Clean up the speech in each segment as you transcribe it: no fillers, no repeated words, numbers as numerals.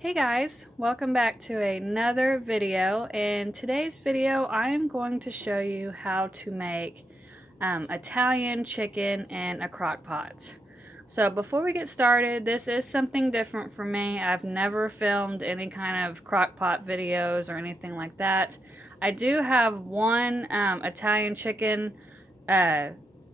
Hey guys, welcome back to another video. In today's video, I am going to show you how to make Italian chicken in a crock pot. So before we get started, this is something different for me. I've never filmed any kind of crock pot videos or anything like that. I do have one Italian chicken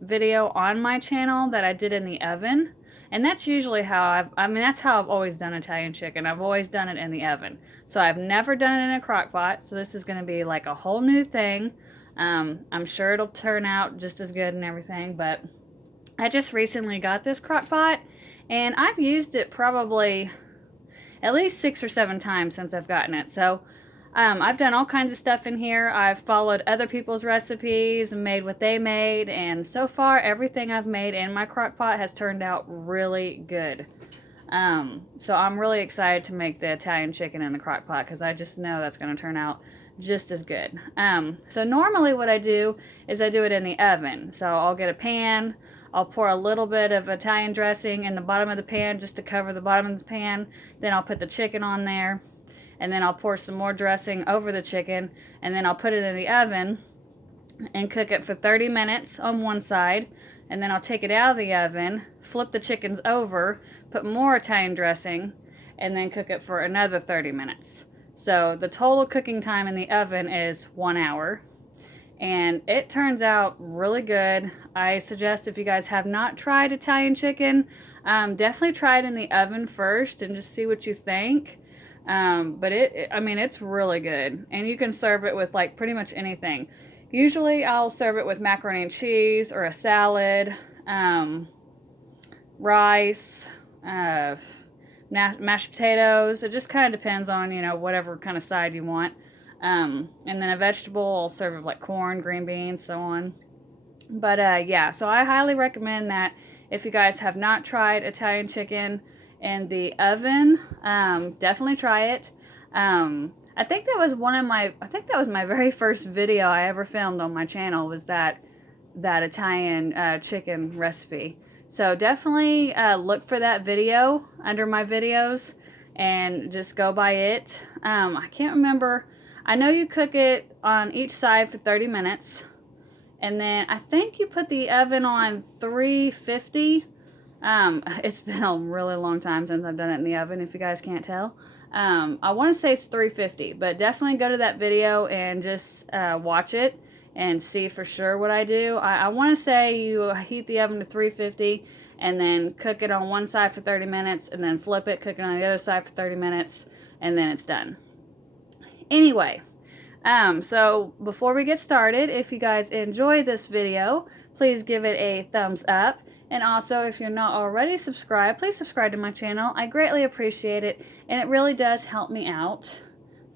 video on my channel that I did in the oven. And that's usually how that's how I've always done Italian chicken. I've always done it in the oven. So I've never done it in a crock pot. So this is going to be like a whole new thing. I'm sure it'll turn out just as good and everything. But I just recently got this crock pot. And I've used it probably at least 6 or 7 times since I've gotten it. So I've done all kinds of stuff in here. I've followed other people's recipes and made what they made, and so far everything I've made in my crock pot has turned out really good. So I'm really excited to make the Italian chicken in the crock pot because I just know that's going to turn out just as good. So normally what I do is I do it in the oven. So I'll get a pan, I'll pour a little bit of Italian dressing in the bottom of the pan just to cover the bottom of the pan. Then I'll put the chicken on there. And then I'll pour some more dressing over the chicken, and then I'll put it in the oven and cook it for 30 minutes on one side, and then I'll take it out of the oven, flip the chickens over, put more Italian dressing, and then cook it for another 30 minutes. So the total cooking time in the oven is 1 hour, and it turns out really good. I suggest if you guys have not tried Italian chicken, definitely try it in the oven first and just see what you think. But it's really good, and you can serve it with like pretty much anything. Usually I'll serve it with macaroni and cheese or a salad, rice, mashed potatoes. It just kind of depends on, whatever kind of side you want. And then a vegetable, I'll serve it with like corn, green beans, so on. But yeah, so I highly recommend that if you guys have not tried Italian chicken in the oven, definitely try it. I think that was my very first video I ever filmed on my channel, was that Italian chicken recipe. So definitely look for that video under my videos and just go by it. I can't remember. I know you cook it on each side for 30 minutes. And then I think you put the oven on 350. It's been a really long time since I've done it in the oven, if you guys can't tell. I want to say it's 350, but definitely go to that video and just watch it and see for sure what I do. I want to say you heat the oven to 350 and then cook it on one side for 30 minutes and then flip it, cook it on the other side for 30 minutes, and then it's done. Anyway, so before we get started, if you guys enjoy this video, please give it a thumbs up. And also, if you're not already subscribed, please subscribe to my channel. I greatly appreciate it, and it really does help me out,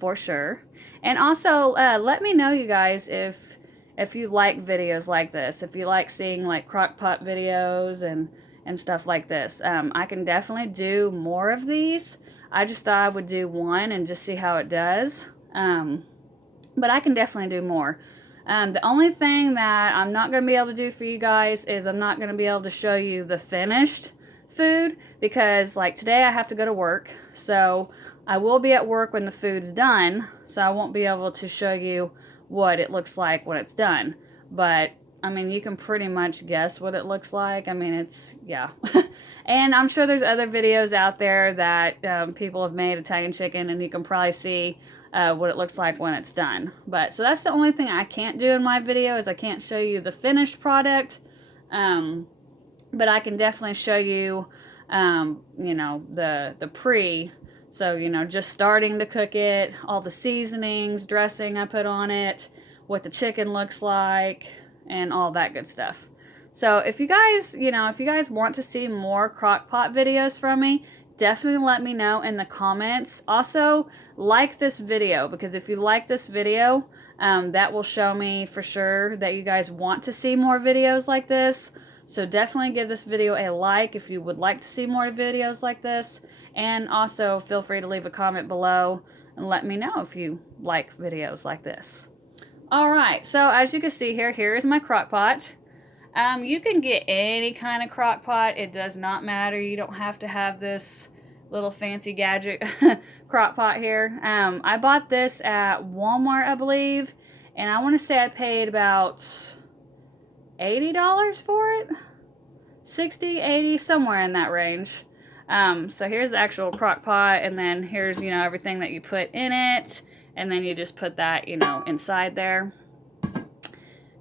for sure. And also, let me know, you guys, if you like videos like this, if you like seeing like crockpot videos and stuff like this. I can definitely do more of these. I just thought I would do one and just see how it does. But I can definitely do more. The only thing that I'm not going to be able to do for you guys is I'm not going to be able to show you the finished food, because like today I have to go to work, so I will be at work when the food's done, so I won't be able to show you what it looks like when it's done. But I mean, you can pretty much guess what it looks like. I mean, it's, yeah. And I'm sure there's other videos out there that people have made Italian chicken, and you can probably see what it looks like when it's done. But so that's the only thing I can't do in my video, is I can't show you the finished product. But I can definitely show you, the pre. So, just starting to cook it, all the seasonings, dressing I put on it, what the chicken looks like, and all that good stuff. So if you guys want to see more crock pot videos from me, definitely let me know in the comments. Also, like this video, because if you like this video, that will show me for sure that you guys want to see more videos like this. So definitely give this video a like if you would like to see more videos like this. And also feel free to leave a comment below and let me know if you like videos like this. Alright, so as you can see here is my crock pot. You can get any kind of crock pot. It does not matter. You don't have to have this little fancy gadget crock pot here. I bought this at Walmart, I believe, and I want to say I paid about $80 for it. 60, 80, somewhere in that range. So here's the actual crock pot, and then here's, you know, everything that you put in it, and then you just put that, you know, inside there.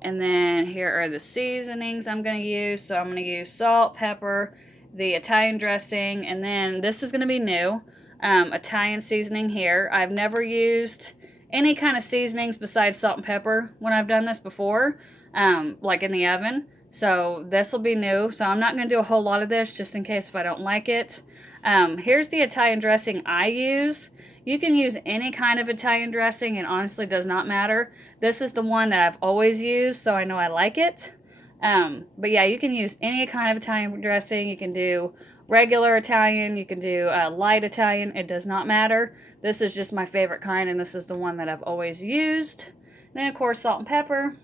And then here are the seasonings I'm going to use. So I'm going to use salt, pepper, the Italian dressing, and then this is going to be new, Italian seasoning here. I've never used any kind of seasonings besides salt and pepper when I've done this before, like in the oven. So this will be new. So I'm not going to do a whole lot of this just in case if I don't like it. Here's the Italian dressing I use. You can use any kind of Italian dressing. It honestly does not matter. This is the one that I've always used, so I know I like it. But yeah, you can use any kind of Italian dressing. You can do regular Italian. You can do light Italian. It does not matter. This is just my favorite kind, and this is the one that I've always used. Then, of course, salt and pepper.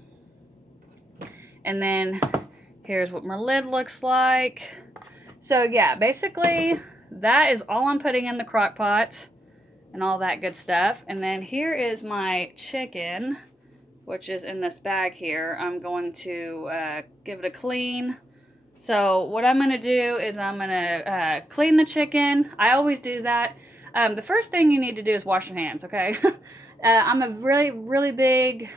And then here's what my lid looks like. So yeah, basically that is all I'm putting in the crock pot and all that good stuff. And then here is my chicken, which is in this bag here. I'm going to give it a clean. So what I'm going to do is I'm going to clean the chicken. I always do that. The first thing you need to do is wash your hands, okay? I'm a really big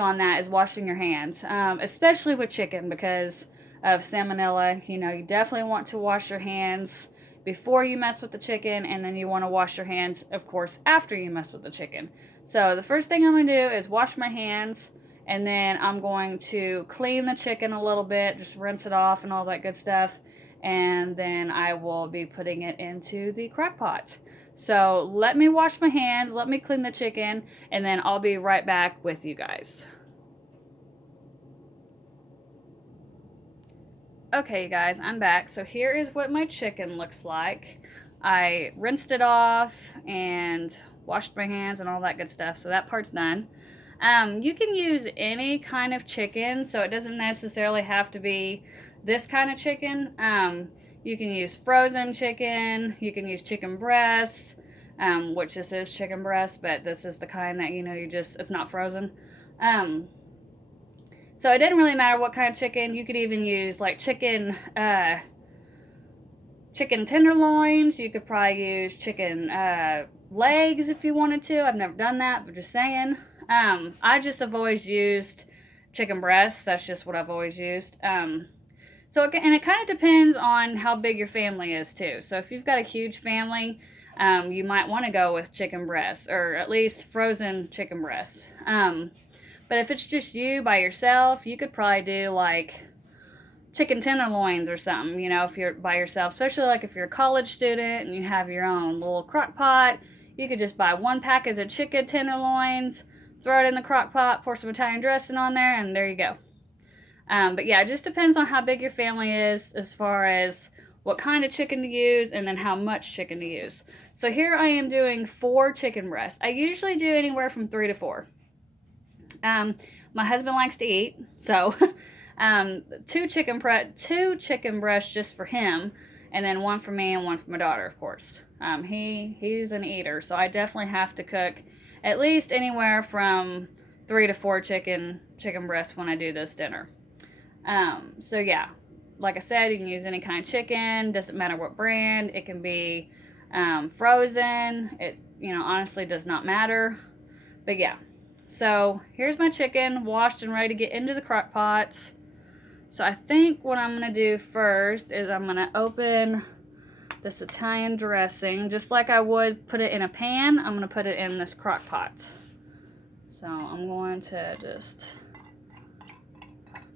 on that is washing your hands, especially with chicken because of salmonella. You know, you definitely want to wash your hands before you mess with the chicken, and then you want to wash your hands, of course, after you mess with the chicken. So the first thing I'm going to do is wash my hands, and then I'm going to clean the chicken a little bit, just rinse it off and all that good stuff, and then I will be putting it into the crock pot. So let me wash my hands, let me clean the chicken, and then I'll be right back with you guys. Okay, you guys, I'm back. So here is what my chicken looks like. I rinsed it off and washed my hands and all that good stuff, so that part's done. You can use any kind of chicken, so it doesn't necessarily have to be this kind of chicken. You can use frozen chicken, you can use chicken breasts, which this is chicken breast, but this is the kind that, you know, it's not frozen. So it didn't really matter what kind of chicken. You could even use like chicken tenderloins. You could probably use chicken legs if you wanted to. I've never done that, but just saying. I just have always used chicken breasts. That's just what I've always used. So it kind of depends on how big your family is too. So if you've got a huge family, you might want to go with chicken breasts, or at least frozen chicken breasts. But if it's just you by yourself, you could probably do like chicken tenderloins or something, you know, if you're by yourself, especially like if you're a college student and you have your own little crock pot. You could just buy one package of chicken tenderloins, throw it in the crock pot, pour some Italian dressing on there, and there you go. But yeah, it just depends on how big your family is as far as what kind of chicken to use and then how much chicken to use. So here I am doing 4 chicken breasts. I usually do anywhere from 3 to 4. My husband likes to eat, so 2 chicken breasts just for him, and then 1 for me and 1 for my daughter, of course. He's an eater, so I definitely have to cook at least anywhere from 3 to 4 chicken breasts when I do this dinner. So yeah, like I said, you can use any kind of chicken, doesn't matter what brand. It can be frozen. It, you know, honestly does not matter. But yeah, so here's my chicken washed and ready to get into the crock pot. So I think what I'm going to do first is I'm going to open this Italian dressing. Just like I would put it in a pan, I'm going to put it in this crock pot. So I'm going to just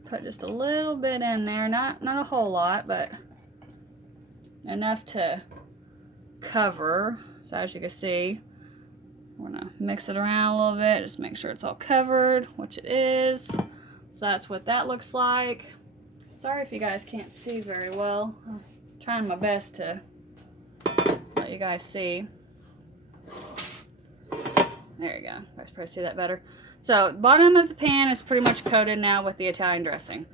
put just a little bit in there, not a whole lot, but enough to cover. So as you can see, we're gonna mix it around a little bit, just make sure it's all covered, which it is. So that's what that looks like. Sorry if you guys can't see very well. I'm trying my best to let you guys see. There you go. I probably see that better. So the bottom of the pan is pretty much coated now with the Italian dressing.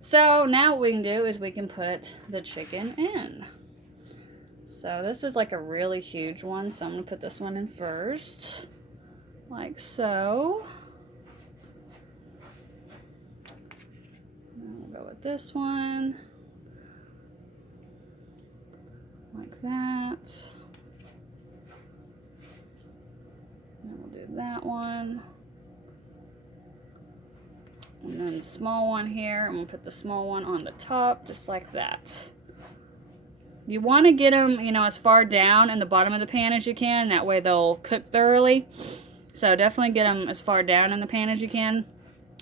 So now what we can do is we can put the chicken in. So this is like a really huge one, so I'm going to put this one in first, like so. And we'll go with this one, like that. And we'll do that one. And then the small one here, I'm going to put the small one on the top, just like that. You want to get them, you know, as far down in the bottom of the pan as you can. That way they'll cook thoroughly. So definitely get them as far down in the pan as you can.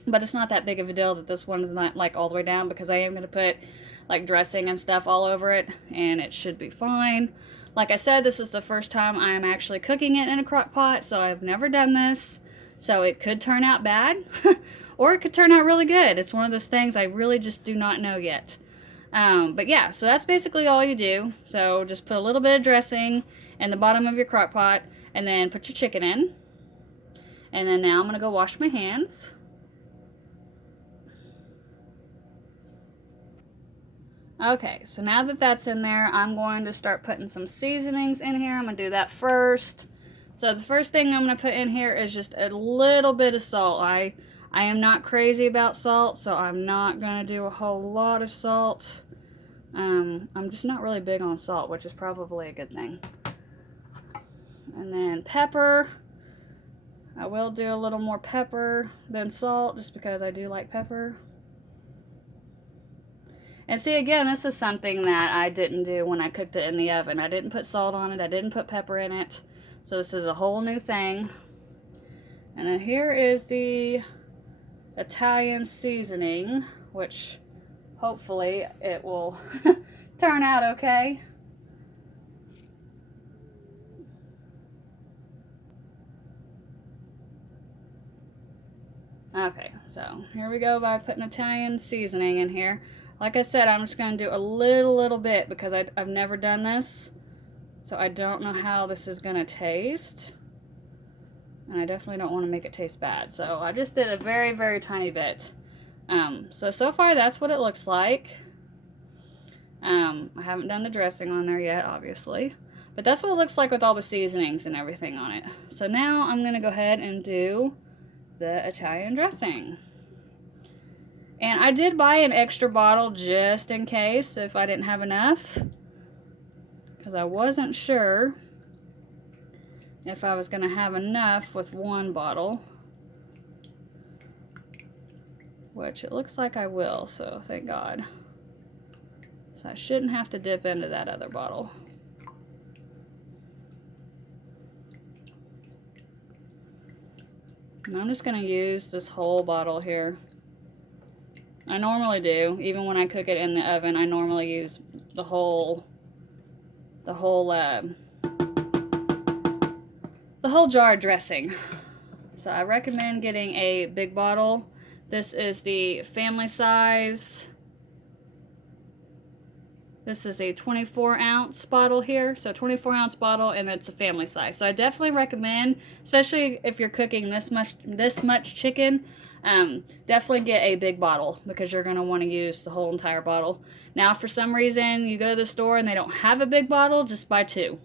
But it's not that big of a deal that this one is not like all the way down, because I am going to put like dressing and stuff all over it, and it should be fine. Like I said, this is the first time I'm actually cooking it in a crock pot, so I've never done this. So it could turn out bad, or it could turn out really good. It's one of those things I really just do not know yet. But yeah, so that's basically all you do. So just put a little bit of dressing in the bottom of your crock pot, and then put your chicken in. And then now I'm going to go wash my hands. Okay, so now that that's in there, I'm going to start putting some seasonings in here. I'm going to do that first. So the first thing I'm going to put in here is just a little bit of salt. I am not crazy about salt, so I'm not going to do a whole lot of salt. I'm just not really big on salt, which is probably a good thing. And then pepper. I will do a little more pepper than salt, just because I do like pepper. And see, again, this is something that I didn't do when I cooked it in the oven. I didn't put salt on it. I didn't put pepper in it. So this is a whole new thing. And then here is the Italian seasoning, which hopefully it will turn out okay. Okay, so here we go by putting Italian seasoning in here. Like I said, I'm just going to do a little bit, because I've never done this. So I don't know how this is going to taste. And I definitely don't want to make it taste bad. So I just did a very tiny bit. So far that's what it looks like. I haven't done the dressing on there yet, obviously. But that's what it looks like with all the seasonings and everything on it. So now I'm going to go ahead and do the Italian dressing. And I did buy an extra bottle just in case if I didn't have enough, because I wasn't sure if I was going to have enough with one bottle, which it looks like I will, so thank God. So I shouldn't have to dip into that other bottle. And I'm just going to use this whole bottle here. I normally do, even when I cook it in the oven, I normally use the whole jar of dressing. So I recommend getting a big bottle. This is the family size. This is a 24-ounce bottle here. So 24-ounce bottle, and it's a family size. So I definitely recommend, especially if you're cooking this much chicken, definitely get a big bottle, because you're going to want to use the whole entire bottle. Now, if for some reason you go to the store and they don't have a big bottle, just buy two.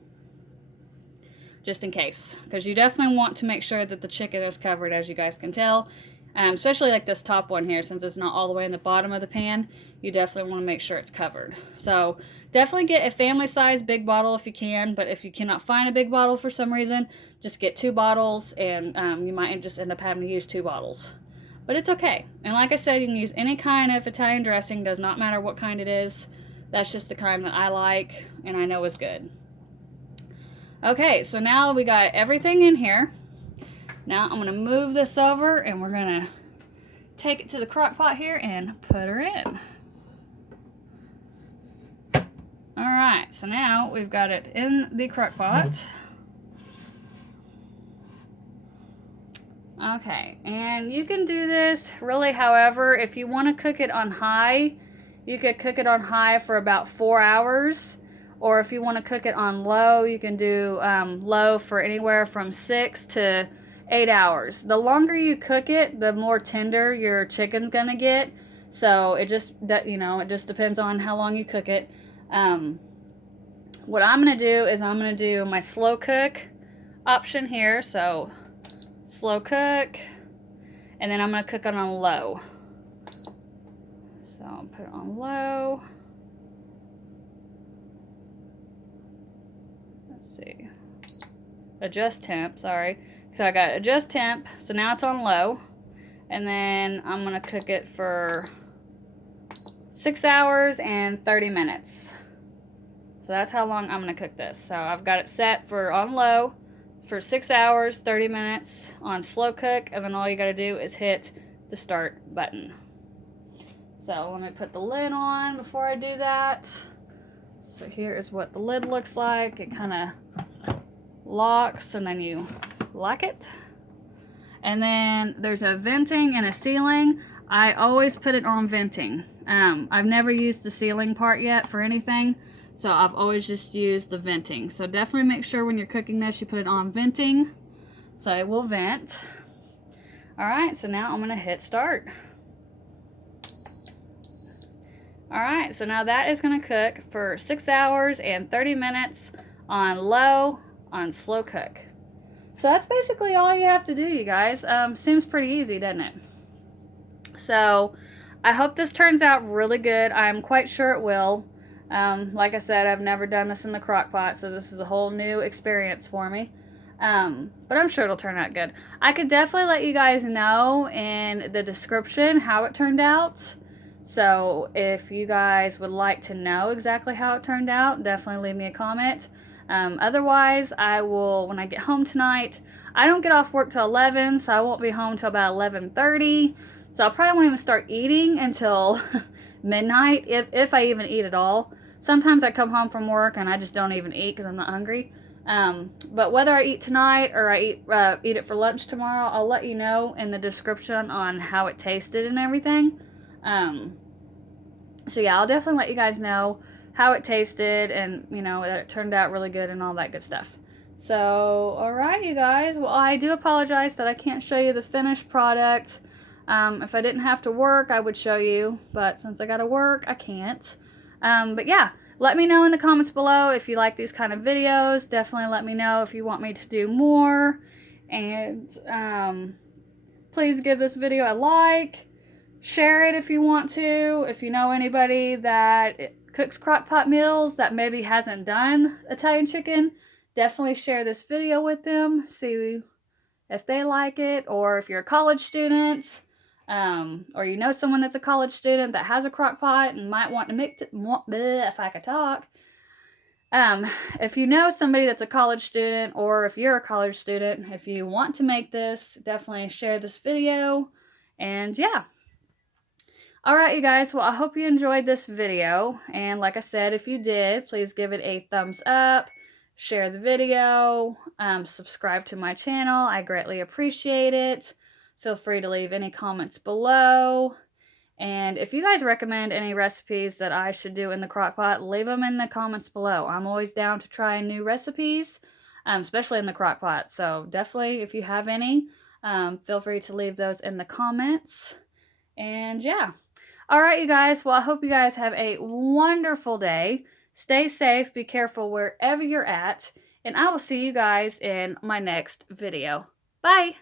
Just in case. Because you definitely want to make sure that the chicken is covered, as you guys can tell. Especially like this top one here, since it's not all the way in the bottom of the pan, you definitely want to make sure it's covered. So definitely get a family size big bottle if you can, but if you cannot find a big bottle for some reason, just get two bottles, and you might just end up having to use two bottles. But it's okay. And like I said, you can use any kind of Italian dressing, does not matter what kind it is. That's just the kind that I like and I know is good. Okay, so now we got everything in here. Now I'm going to move this over, and we're going to take it to the crock pot here and put her in. Alright, so now we've got it in the crock pot. Okay, and you can do this really however. If you want to cook it on high, you could cook it on high for about 4 hours. Or if you want to cook it on low, you can do low for anywhere from 6 to 8 hours. The longer you cook it, the more tender your chicken's gonna get. So it just, you know, it just depends on how long you cook it. what I'm going to do is I'm going to do my slow cook option here. So slow cook, and then I'm going to cook it on low. So I'll put it on low. Let's see. Adjust temp, sorry. So I got adjust temp, so now it's on low. And then I'm going to cook it for 6 hours and 30 minutes. So that's how long I'm going to cook this. So I've got it set for on low for 6 hours, 30 minutes on slow cook, and then all you got to do is hit the start button. So let me put the lid on before I do that. So here is what the lid looks like. It kind of locks and then you lock it. And then there's a venting and a sealing. I always put it on venting. I've never used the sealing part yet for anything, so I've always just used the venting. So definitely make sure when you're cooking this you put it on venting so it will vent. Alright, so now I'm going to hit start. Alright, so now that is going to cook for 6 hours and 30 minutes on low on slow cook. So that's basically all you have to do, you guys. Seems pretty easy, doesn't it? So I hope this turns out really good. I'm quite sure it will. Like I said, I've never done this in the crock pot, so this is a whole new experience for me. But I'm sure it'll turn out good. I could definitely let you guys know in the description how it turned out. So if you guys would like to know exactly how it turned out, definitely leave me a comment. Otherwise, I will, when I get home tonight, I don't get off work till 11, so I won't be home till about 11:30. So I probably won't even start eating until midnight, if I even eat at all. Sometimes I come home from work and I just don't even eat because I'm not hungry. But whether I eat tonight or I eat it for lunch tomorrow, I'll let you know in the description on how it tasted and everything. So yeah, I'll definitely let you guys know how it tasted and, you know, that it turned out really good and all that good stuff. So, alright you guys, well I do apologize that I can't show you the finished product. If I didn't have to work, I would show you, but since I gotta work, I can't. But yeah, let me know in the comments below if you like these kind of videos. Definitely let me know if you want me to do more. And please give this video a like. Share it if you want to. If you know anybody that cooks crockpot meals that maybe hasn't done Italian chicken, definitely share this video with them. See if they like it, or if you're a college student, or you know someone that's a college student that has a crock pot and might want to make it, if I could talk. If you know somebody that's a college student, or if you're a college student, if you want to make this, definitely share this video. And yeah. Alright you guys, well I hope you enjoyed this video, and like I said, if you did, please give it a thumbs up, share the video, subscribe to my channel, I greatly appreciate it. Feel free to leave any comments below, and if you guys recommend any recipes that I should do in the crock pot, leave them in the comments below. I'm always down to try new recipes, especially in the crock pot, so definitely if you have any, feel free to leave those in the comments, and yeah. Alright you guys, well I hope you guys have a wonderful day. Stay safe, be careful wherever you're at, and I will see you guys in my next video. Bye!